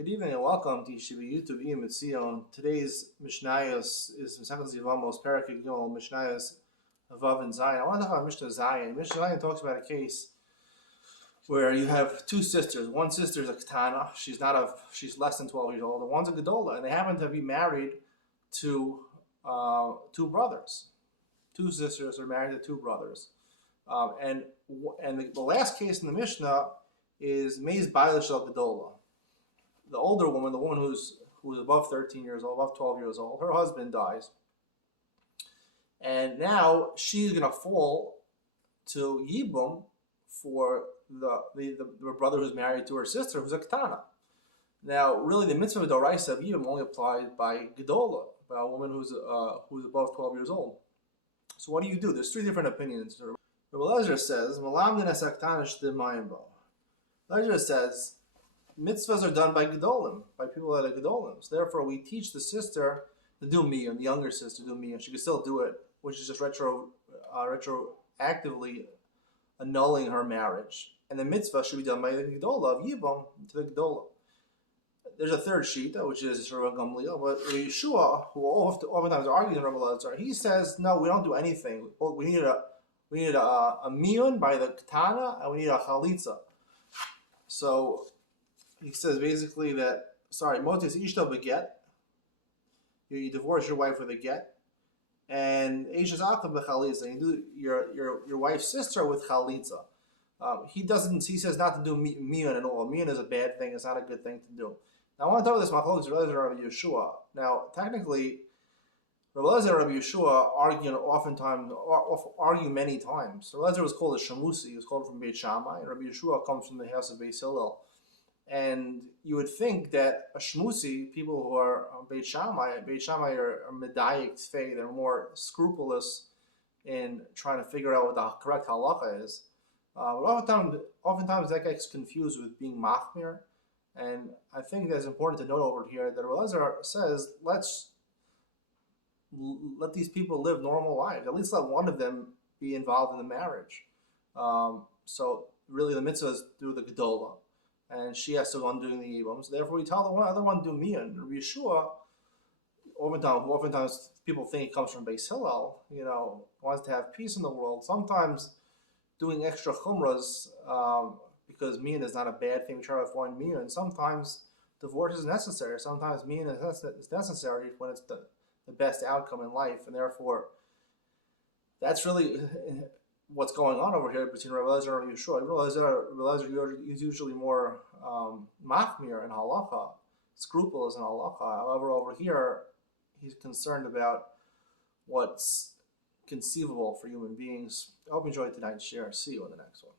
Good evening and welcome to YouTube Iyun. Today's Mishnayos is Mesechus Yevamos, Perek Gimel, Mishnayos Vav and Zion. I want to talk about Mishnah Zion. Mishnah Zion talks about a case where you have two sisters. One sister is a Ketana, she's less than 12 years old, and one's a Gedola, and they happen to be married to two brothers. Two sisters are married to two brothers. And the last case in the Mishnah is Meiz Bailish al Gedola. The older woman, the woman who's above 13 years old, above 12 years old, her husband dies. And now she's going to fall to Yibum for the brother who's married to her sister, who's a Ketana. Now, really, the mitzvah of Doraisa of Yibum only applies by Gedola, by a woman who's above 12 years old. So what do? There's three different opinions. Rabbi Elazar says, Elazar says, mitzvahs are done by Gedolim, by people that are Gedolim. So therefore, we teach the sister to do miyun, the younger sister to do miyun. She can still do it, which is just retroactively annulling her marriage. And the mitzvah should be done by the Gedolah of Yibum to the Gedolah. There's a third shita, which is Rabbi Gamliel, but Yeshua, who oftentimes argues in Rabbi Elazar, he says, no, we don't do anything. We need a miyun by the Ketana, and we need a chalitza. So he says basically that, motis ishto beget, you divorce your wife with a get, and eishes achav bechalitza, you do your wife's sister with chalitza. He says not to do miyun at all. Miyun is a bad thing, it's not a good thing to do. Now I want to talk about this machlokes Rabbi Elazar and Rabbi Yeshua. Now, technically, Rabbi Elazar and Rabbi Yeshua argue many times. Rabbi Elazar was called a Shamusi, he was called from Beit Shammai, and Rabbi Yeshua comes from the house of Beis Hillel. And you would think that a Shmusi, people who are Beit Shammai are medayik tfei, they're more scrupulous in trying to figure out what the correct halacha is. But oftentimes that gets confused with being machmir. And I think that's important to note over here that Rabbi Elazar says, let these people live normal lives. At least let one of them be involved in the marriage. So really the mitzvah is through the Gedolah, and she has to go on doing the Yibum. So therefore we tell the other one to do miyun. Rabbi Yeshua, oftentimes people think it comes from Beis Hillel, wants to have peace in the world. Sometimes doing extra chumras, because miyun is not a bad thing, we try to avoid miyun. Sometimes divorce is necessary. Sometimes miyun is necessary when it's the best outcome in life, and therefore that's really what's going on over here between Rabbi Elazar and Yeshua. Rabbi Elazar is usually more machmir in halacha, scrupulous in halacha. However, over here he's concerned about what's conceivable for human beings. I hope you enjoyed tonight's share. See you in the next one.